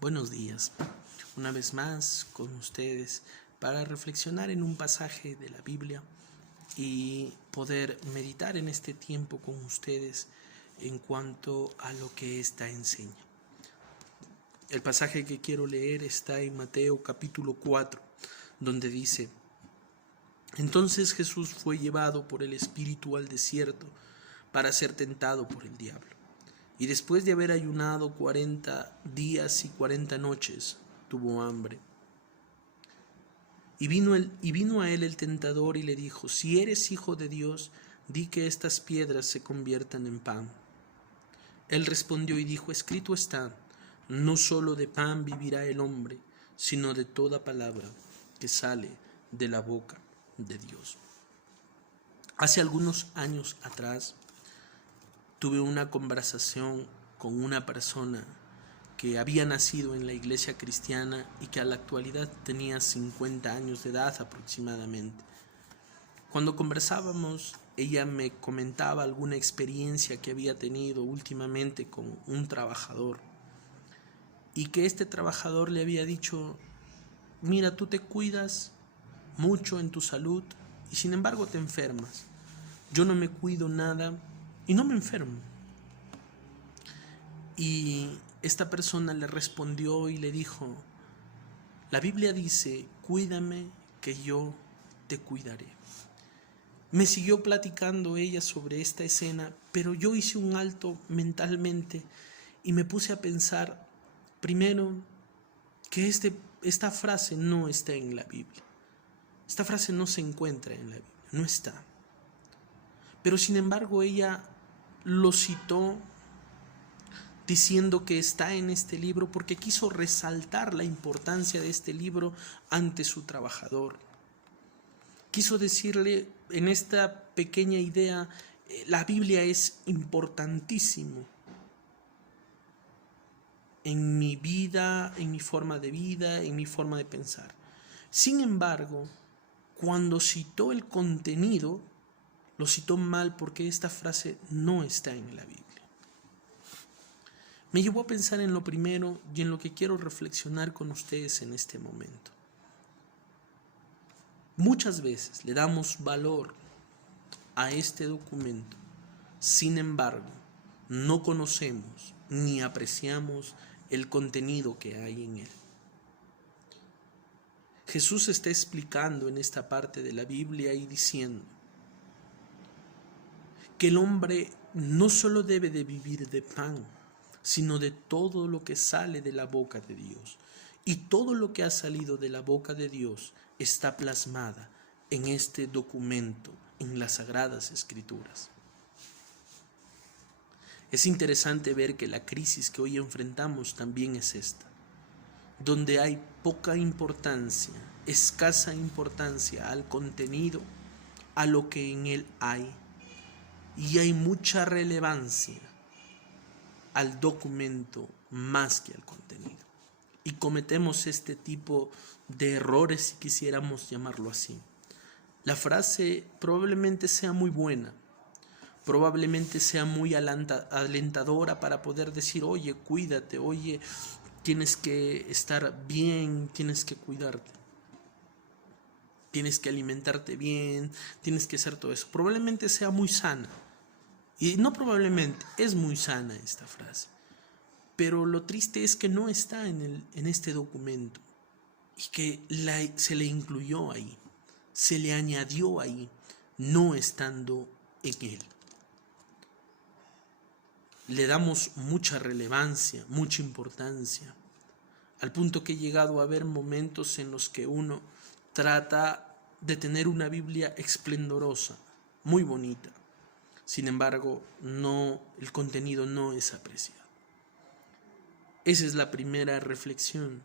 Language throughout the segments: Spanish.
Buenos días, una vez más con ustedes para reflexionar en un pasaje de la Biblia y poder meditar en este tiempo con ustedes en cuanto a lo que ésta enseña. El pasaje que quiero leer está en Mateo capítulo 4, donde dice: Entonces Jesús fue llevado por el Espíritu al desierto para ser tentado por el diablo. Y después de haber ayunado 40 días y 40 noches, tuvo hambre. Y vino a él el tentador y le dijo: Si eres hijo de Dios, di que estas piedras se conviertan en pan. Él respondió y dijo: Escrito está, no solo de pan vivirá el hombre, sino de toda palabra que sale de la boca de Dios. Hace algunos años atrás tuve una conversación con una persona que había nacido en la iglesia cristiana y que a la actualidad tenía 50 años de edad aproximadamente. Cuando conversábamos, ella me comentaba alguna experiencia que había tenido últimamente con un trabajador y que este trabajador le había dicho: mira, tú te cuidas mucho en tu salud y sin embargo te enfermas. Yo no me cuido nada y no me enfermo. Y esta persona le respondió y le dijo: la Biblia dice, cuídame que yo te cuidaré. Me siguió platicando ella sobre esta escena, pero yo hice un alto mentalmente y me puse a pensar, primero, que esta frase no está en la Biblia. Esta frase no se encuentra en la Biblia, no está. Pero sin embargo ella lo citó diciendo que está en este libro porque quiso resaltar la importancia de este libro ante su trabajador. Quiso decirle en esta pequeña idea, la Biblia es importantísimo en mi vida, en mi forma de vida, en mi forma de pensar. Sin embargo, cuando citó el contenido, lo citó mal porque esta frase no está en la Biblia. Me llevó a pensar en lo primero y en lo que quiero reflexionar con ustedes en este momento. Muchas veces le damos valor a este documento, sin embargo, no conocemos ni apreciamos el contenido que hay en él. Jesús está explicando en esta parte de la Biblia y diciendo que el hombre no solo debe de vivir de pan, sino de todo lo que sale de la boca de Dios. Y todo lo que ha salido de la boca de Dios está plasmada en este documento, en las Sagradas Escrituras. Es interesante ver que la crisis que hoy enfrentamos también es esta, donde hay poca importancia, escasa importancia al contenido, a lo que en él hay, y hay mucha relevancia al documento más que al contenido. Y cometemos este tipo de errores, si quisiéramos llamarlo así. La frase probablemente sea muy buena, probablemente sea muy alentadora para poder decir: oye, cuídate, oye, tienes que estar bien, tienes que cuidarte, tienes que alimentarte bien, tienes que hacer todo eso. Probablemente sea muy sana. Y no probablemente, es muy sana esta frase. Pero lo triste es que no está en este documento y que se le incluyó ahí, se le añadió ahí, no estando en él. Le damos mucha relevancia, mucha importancia, al punto que he llegado a ver momentos en los que uno trata de tener una Biblia esplendorosa, muy bonita. Sin embargo, el contenido no es apreciado. Esa es la primera reflexión,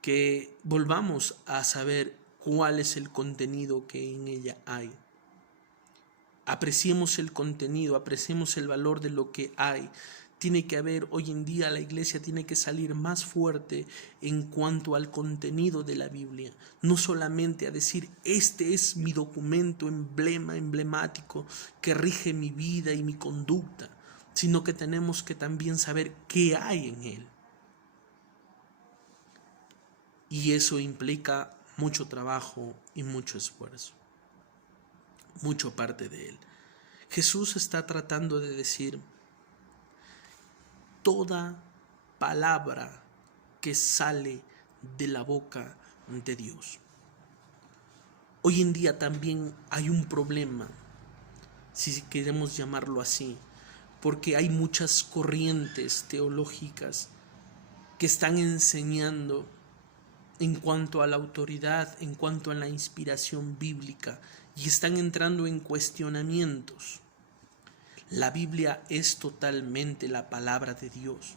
que volvamos a saber cuál es el contenido que en ella hay. Apreciemos el contenido, apreciemos el valor de lo que hay. Tiene que haber, hoy en día la iglesia tiene que salir más fuerte en cuanto al contenido de la Biblia. No solamente a decir, este es mi documento emblemático que rige mi vida y mi conducta, sino que tenemos que también saber qué hay en él. Y eso implica mucho trabajo y mucho esfuerzo, mucho parte de él. Jesús está tratando de decir: toda palabra que sale de la boca de Dios. Hoy en día también hay un problema, si queremos llamarlo así, porque hay muchas corrientes teológicas que están enseñando en cuanto a la autoridad, en cuanto a la inspiración bíblica, y están entrando en cuestionamientos. ¿La Biblia es totalmente la palabra de Dios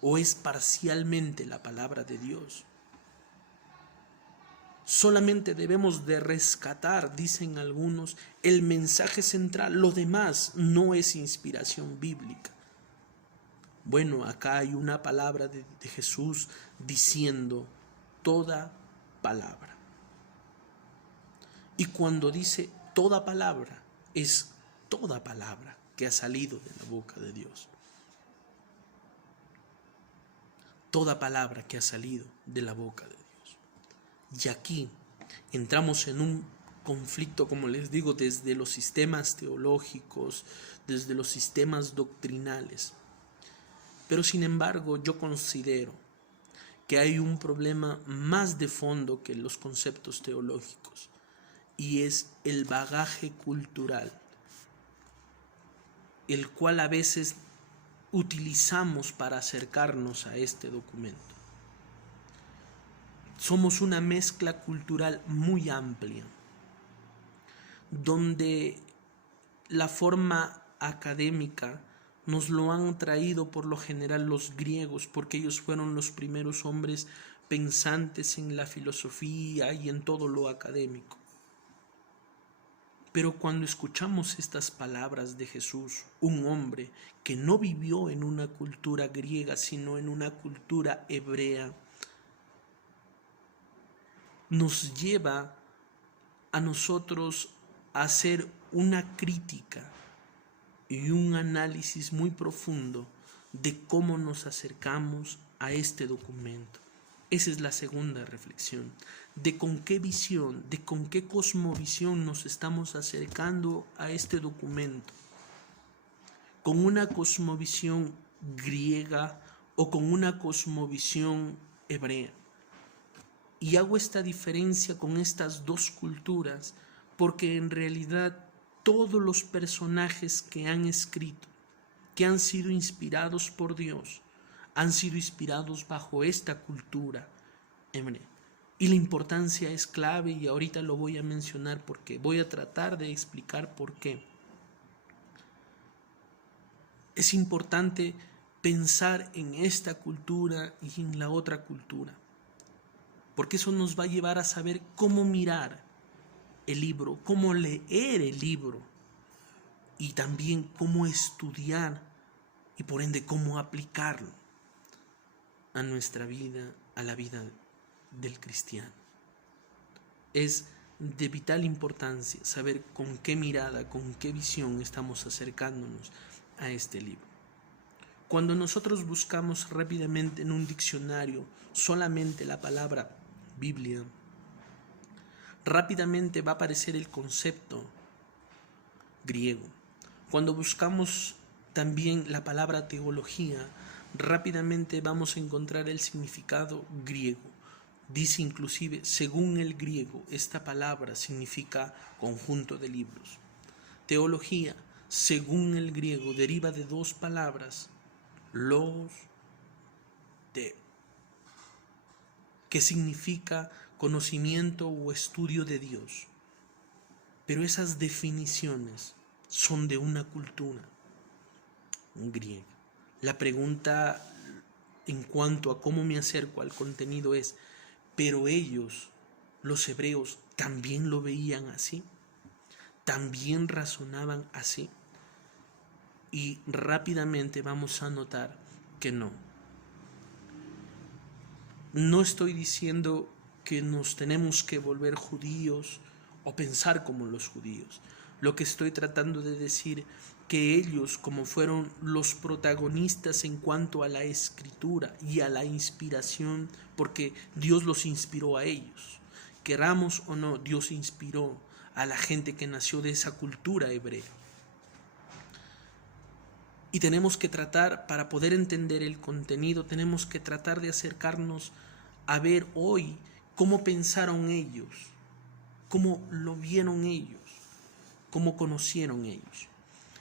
o es parcialmente la palabra de Dios? Solamente debemos de rescatar, dicen algunos, el mensaje central. Lo demás no es inspiración bíblica. Bueno, acá hay una palabra de Jesús diciendo toda palabra. Y cuando dice toda palabra, es toda palabra que ha salido de la boca de Dios. Toda palabra que ha salido de la boca de Dios. Y aquí entramos en un conflicto, como les digo, desde los sistemas teológicos, desde los sistemas doctrinales. Pero sin embargo, yo considero que hay un problema más de fondo que los conceptos teológicos, y es el bagaje cultural, el cual a veces utilizamos para acercarnos a este documento. Somos una mezcla cultural muy amplia, donde la forma académica nos lo han traído por lo general los griegos, porque ellos fueron los primeros hombres pensantes en la filosofía y en todo lo académico. Pero cuando escuchamos estas palabras de Jesús, un hombre que no vivió en una cultura griega, sino en una cultura hebrea, nos lleva a nosotros a hacer una crítica y un análisis muy profundo de cómo nos acercamos a este documento. Esa es la segunda reflexión, de con qué visión, de con qué cosmovisión nos estamos acercando a este documento. ¿Con una cosmovisión griega o con una cosmovisión hebrea? Y hago esta diferencia con estas dos culturas porque en realidad todos los personajes que han escrito, que han sido inspirados por Dios, han sido inspirados bajo esta cultura hebrea. Y la importancia es clave, y ahorita lo voy a mencionar porque voy a tratar de explicar por qué. Es importante pensar en esta cultura y en la otra cultura, porque eso nos va a llevar a saber cómo mirar el libro, cómo leer el libro, y también cómo estudiar y por ende cómo aplicarlo a nuestra vida, a la vida del cristiano. Es de vital importancia saber con qué mirada, con qué visión estamos acercándonos a este libro. Cuando nosotros buscamos rápidamente en un diccionario solamente la palabra Biblia, rápidamente va a aparecer el concepto griego. Cuando buscamos también la palabra teología, rápidamente vamos a encontrar el significado griego. Dice inclusive, según el griego, esta palabra significa conjunto de libros. Teología, según el griego, deriva de dos palabras, los, de, que significa conocimiento o estudio de Dios. Pero esas definiciones son de una cultura griega. La pregunta en cuanto a cómo me acerco al contenido es, ¿pero ellos, los hebreos, también lo veían así? ¿También razonaban así? Y rápidamente vamos a notar que no. No estoy diciendo que nos tenemos que volver judíos o pensar como los judíos, Lo que estoy tratando de decir, que ellos, como fueron los protagonistas en cuanto a la escritura y a la inspiración, porque Dios los inspiró a ellos, queramos o no, Dios inspiró a la gente que nació de esa cultura hebrea. Y tenemos que tratar, para poder entender el contenido, tenemos que tratar de acercarnos a ver hoy cómo pensaron ellos, cómo lo vieron ellos, cómo conocieron ellos.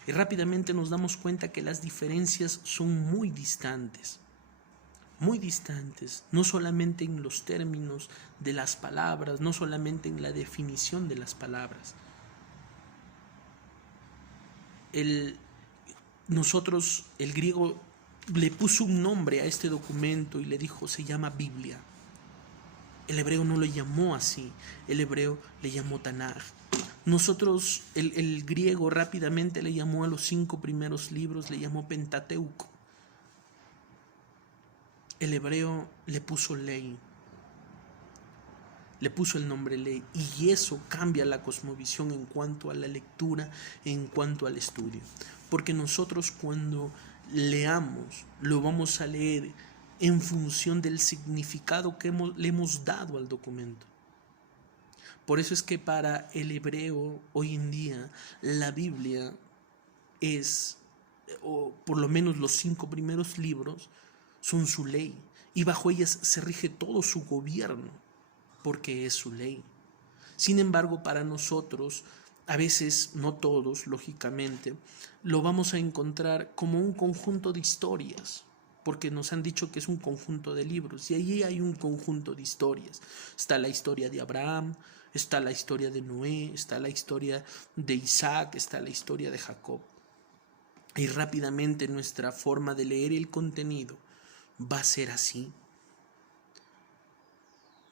Y rápidamente nos damos cuenta que las diferencias son muy distantes, no solamente en los términos de las palabras, no solamente en la definición de las palabras. El griego le puso un nombre a este documento y le dijo, se llama Biblia. El hebreo no lo llamó así, el hebreo le llamó Tanaj. Nosotros, el griego rápidamente le llamó a los 5 primeros libros, le llamó Pentateuco. El hebreo le puso ley, le puso el nombre ley, y eso cambia la cosmovisión en cuanto a la lectura, en cuanto al estudio. Porque nosotros cuando leamos, lo vamos a leer en función del significado que le hemos dado al documento. Por eso es que para el hebreo hoy en día la Biblia es, o por lo menos los 5 primeros libros, son su ley, y bajo ellas se rige todo su gobierno, porque es su ley. Sin embargo, para nosotros, a veces, no todos, lógicamente, lo vamos a encontrar como un conjunto de historias, porque nos han dicho que es un conjunto de libros, y allí hay un conjunto de historias. Está la historia de Abraham, está la historia de Noé, está la historia de Isaac, está la historia de Jacob. Y rápidamente nuestra forma de leer el contenido va a ser así.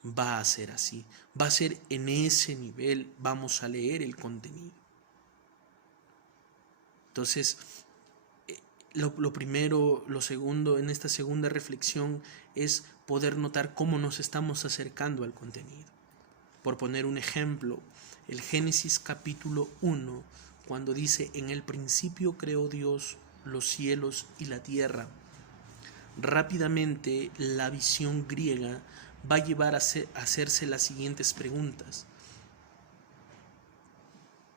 Va a ser así. Va a ser en ese nivel, vamos a leer el contenido. Entonces, lo primero, lo segundo, en esta segunda reflexión es poder notar cómo nos estamos acercando al contenido. Por poner un ejemplo, el Génesis capítulo 1, cuando dice, en el principio creó Dios los cielos y la tierra, rápidamente la visión griega va a llevar a hacerse las siguientes preguntas.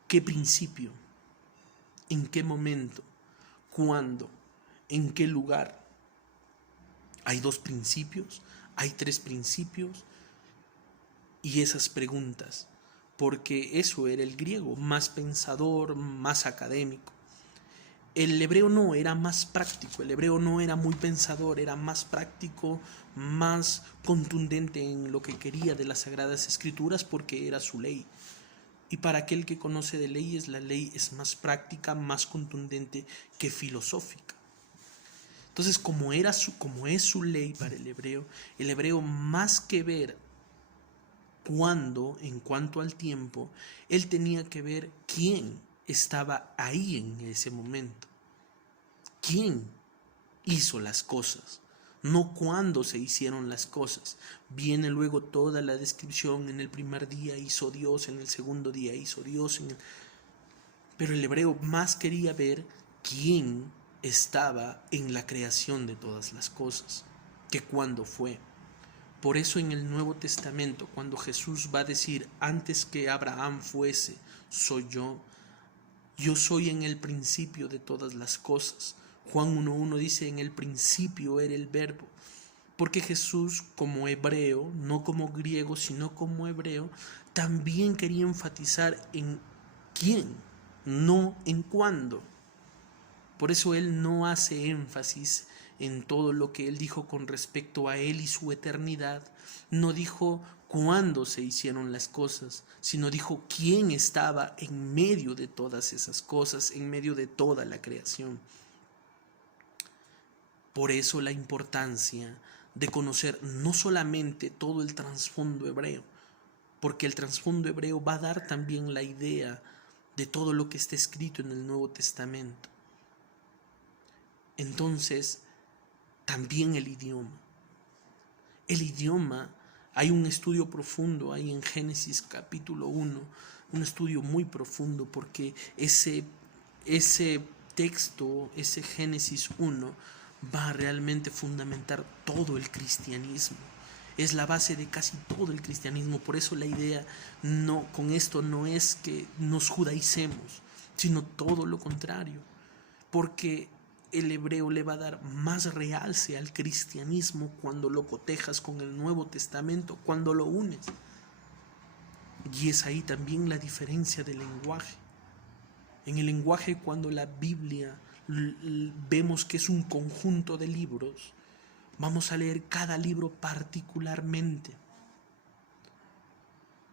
¿Qué principio? ¿En qué momento? ¿Cuándo? ¿En qué lugar? ¿Hay 2 principios? ¿Hay 3 principios? Y esas preguntas, porque eso era el griego, más pensador, más académico. El hebreo no, era más práctico, el hebreo no era muy pensador, era más práctico, más contundente en lo que quería de las Sagradas Escrituras, porque era su ley. Y para aquel que conoce de leyes, la ley es más práctica, más contundente que filosófica. Entonces, como es su ley para el hebreo más que ver cuándo, en cuanto al tiempo, él tenía que ver quién estaba ahí en ese momento. ¿Quién hizo las cosas? No cuándo se hicieron las cosas. Viene luego toda la descripción, en el primer día hizo Dios, en el segundo día hizo Dios. Pero el hebreo más quería ver quién estaba en la creación de todas las cosas, que cuándo fue. Por eso en el Nuevo Testamento, cuando Jesús va a decir, antes que Abraham fuese, soy yo soy en el principio de todas las cosas. Juan 1:1 dice, en el principio era el verbo. Porque Jesús, como hebreo, no como griego, sino como hebreo, también quería enfatizar en quién, no en cuándo. Por eso él no hace énfasis en todo lo que él dijo con respecto a él y su eternidad. No dijo cuándo se hicieron las cosas, sino dijo quién estaba en medio de todas esas cosas, en medio de toda la creación. Por eso la importancia de conocer no solamente todo el trasfondo hebreo, porque el trasfondo hebreo va a dar también la idea de todo lo que está escrito en el Nuevo Testamento. Entonces, también el idioma. El idioma, hay un estudio profundo ahí en Génesis capítulo 1, un estudio muy profundo, porque ese texto, ese Génesis 1, va a realmente fundamentar todo el cristianismo. Es la base de casi todo el cristianismo. Por eso la idea con esto no es que nos judaicemos, sino todo lo contrario. Porque el hebreo le va a dar más realce al cristianismo cuando lo cotejas con el Nuevo Testamento, cuando lo unes. Y es ahí también la diferencia del lenguaje. En el lenguaje, cuando la Biblia vemos que es un conjunto de libros, vamos a leer cada libro particularmente.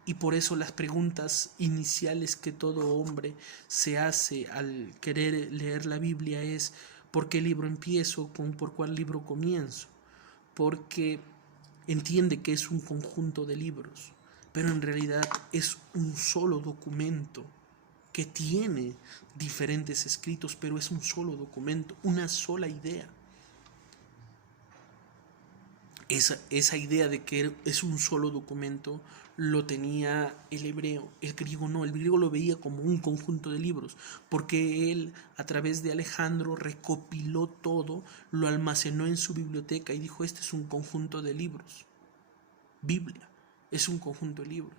Y por eso las preguntas iniciales que todo hombre se hace al querer leer la Biblia es: ¿por qué libro empiezo? ¿Por cuál libro comienzo? Porque entiende que es un conjunto de libros, pero en realidad es un solo documento que tiene diferentes escritos, pero es un solo documento, una sola idea. Esa idea de que es un solo documento lo tenía el hebreo. El griego no, el griego lo veía como un conjunto de libros, porque él, a través de Alejandro, recopiló todo, lo almacenó en su biblioteca y dijo: este es un conjunto de libros. Biblia es un conjunto de libros.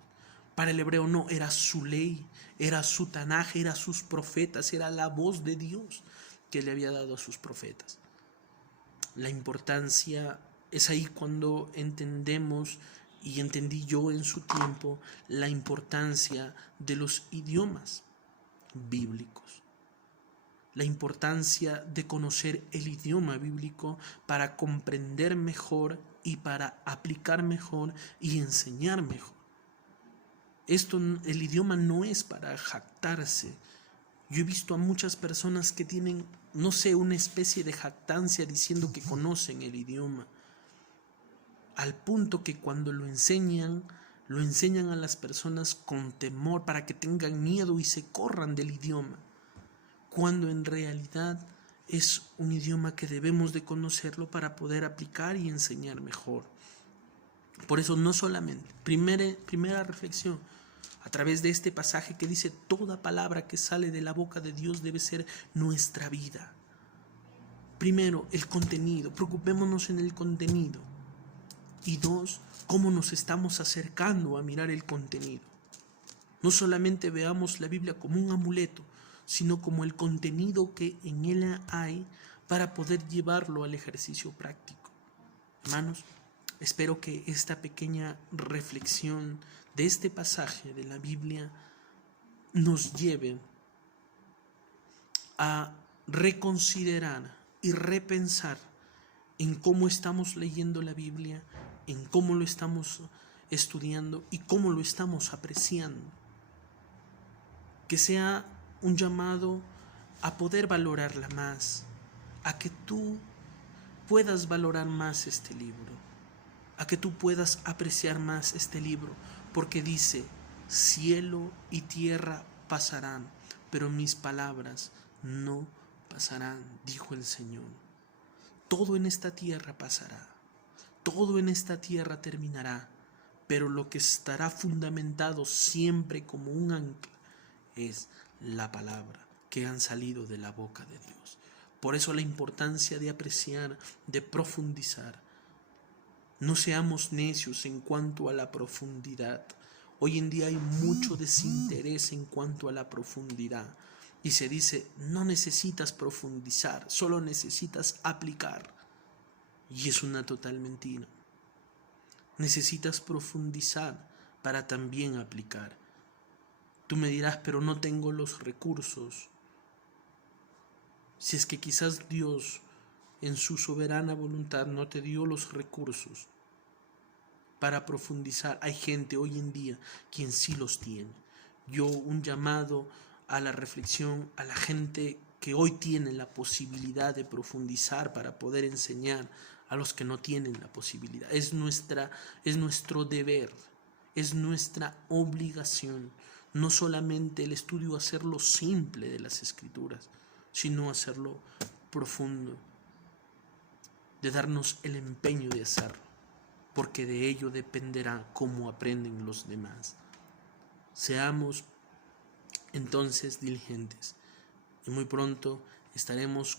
Para el hebreo no, era su ley, era su Tanaj, era sus profetas, era la voz de Dios que le había dado a sus profetas. La importancia es ahí cuando entendemos, y entendí yo en su tiempo, la importancia de los idiomas bíblicos. La importancia de conocer el idioma bíblico para comprender mejor y para aplicar mejor y enseñar mejor. El idioma no es para jactarse. Yo he visto a muchas personas que tienen, no sé, una especie de jactancia diciendo que conocen el idioma, al punto que cuando lo enseñan a las personas con temor para que tengan miedo y se corran del idioma, cuando en realidad es un idioma que debemos de conocerlo para poder aplicar y enseñar mejor. Por eso no solamente, primera reflexión, a través de este pasaje que dice: toda palabra que sale de la boca de Dios debe ser nuestra vida. Primero, el contenido, preocupémonos en el contenido. Y dos, cómo nos estamos acercando a mirar el contenido. No solamente veamos la Biblia como un amuleto, sino como el contenido que en ella hay para poder llevarlo al ejercicio práctico. Hermanos, espero que esta pequeña reflexión de este pasaje de la Biblia nos lleve a reconsiderar y repensar en cómo estamos leyendo la Biblia, en cómo lo estamos estudiando y cómo lo estamos apreciando. Que sea un llamado a poder valorarla más, a que tú puedas valorar más este libro, a que tú puedas apreciar más este libro, porque dice: cielo y tierra pasarán, pero mis palabras no pasarán, dijo el Señor. Todo en esta tierra pasará, todo en esta tierra terminará, pero lo que estará fundamentado siempre como un ancla es la palabra que han salido de la boca de Dios. Por eso la importancia de apreciar, de profundizar. No seamos necios en cuanto a la profundidad. Hoy en día hay mucho desinterés en cuanto a la profundidad. Y se dice: no necesitas profundizar, solo necesitas aplicar. Y es una total mentira. Necesitas profundizar para también aplicar. Tú me dirás: pero no tengo los recursos. Si es que quizás Dios, en su soberana voluntad, no te dio los recursos para profundizar, hay gente hoy en día quien sí los tiene. Yo, un llamado a la reflexión a la gente que hoy tiene la posibilidad de profundizar para poder enseñar a los que no tienen la posibilidad. Es nuestro deber, es nuestra obligación, no solamente el estudio hacerlo simple de las Escrituras, sino hacerlo profundo, de darnos el empeño de hacerlo, porque de ello dependerá cómo aprenden los demás. Seamos entonces diligentes. Y muy pronto estaremos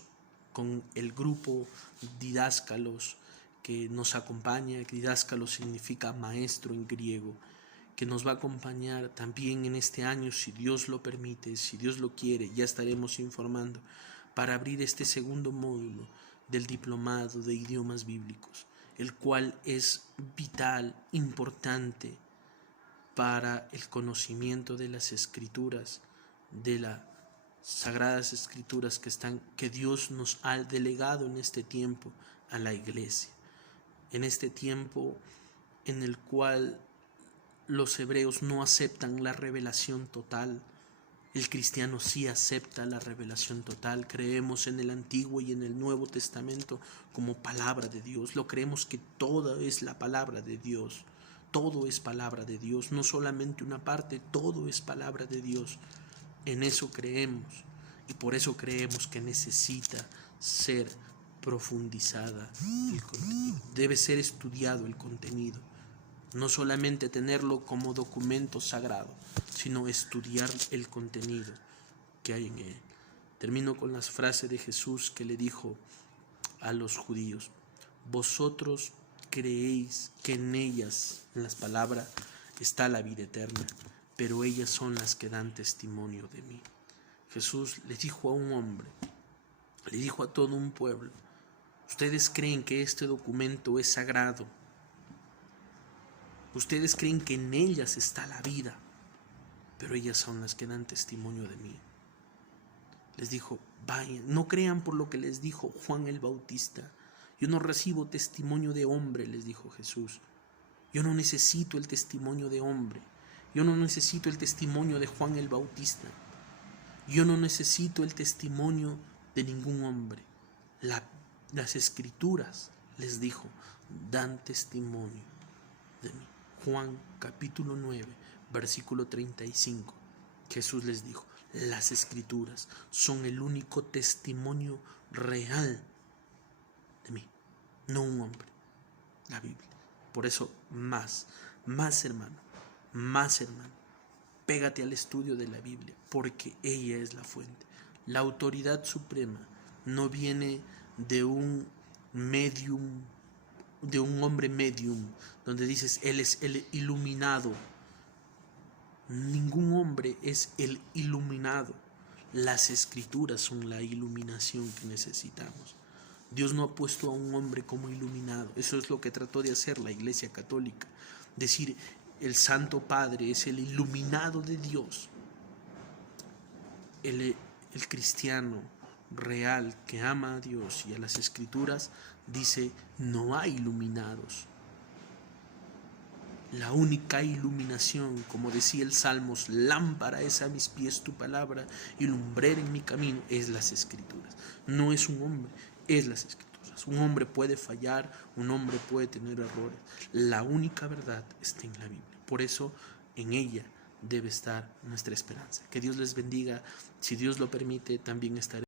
con el grupo Didáscalos que nos acompaña. Didáscalos significa maestro en griego, que nos va a acompañar también en este año, si Dios lo permite, si Dios lo quiere. Ya estaremos informando para abrir este segundo módulo del diplomado de idiomas bíblicos, el cual es vital, importante para el conocimiento de las escrituras, de las sagradas escrituras que Dios nos ha delegado en este tiempo a la iglesia, en este tiempo en el cual los hebreos no aceptan la revelación total. El cristiano sí acepta la revelación total. Creemos en el Antiguo y en el Nuevo Testamento como palabra de Dios. Lo creemos que todo es la palabra de Dios. Todo es palabra de Dios, no solamente una parte, todo es palabra de Dios. En eso creemos y por eso creemos que necesita ser profundizada el contenido. Debe ser estudiado el contenido. No solamente tenerlo como documento sagrado, sino estudiar el contenido que hay en él. Termino con las frases de Jesús que le dijo a los judíos: vosotros creéis que en ellas, en las palabras, está la vida eterna, pero ellas son las que dan testimonio de mí. Jesús le dijo a un hombre, le dijo a todo un pueblo: ustedes creen que este documento es sagrado, ustedes creen que en ellas está la vida, pero ellas son las que dan testimonio de mí. Les dijo: vayan, no crean por lo que les dijo Juan el Bautista. Yo no recibo testimonio de hombre, les dijo Jesús. Yo no necesito el testimonio de hombre. Yo no necesito el testimonio de Juan el Bautista. Yo no necesito el testimonio de ningún hombre. Las escrituras, les dijo, dan testimonio de mí. Juan capítulo 9, versículo 35. Jesús les dijo: las escrituras son el único testimonio real de mí, no un hombre, la Biblia. Por eso más hermano, pégate al estudio de la Biblia, porque ella es la fuente. La autoridad suprema no viene de un medium, de un hombre medium, donde dices él es el iluminado. Ningún hombre es el iluminado. Las escrituras son la iluminación que necesitamos. Dios no ha puesto a un hombre como iluminado. Eso es lo que trató de hacer la Iglesia Católica. Decir, el Santo Padre es el iluminado de Dios. El cristiano real que ama a Dios y a las escrituras dice: no hay iluminados. La única iluminación, como decía el Salmos, lámpara es a mis pies tu palabra y lumbrera en mi camino, es las escrituras. No es un hombre, es las escrituras. Un hombre puede fallar, un hombre puede tener errores. La única verdad está en la Biblia. Por eso en ella debe estar nuestra esperanza. Que Dios les bendiga. Si Dios lo permite, también estaré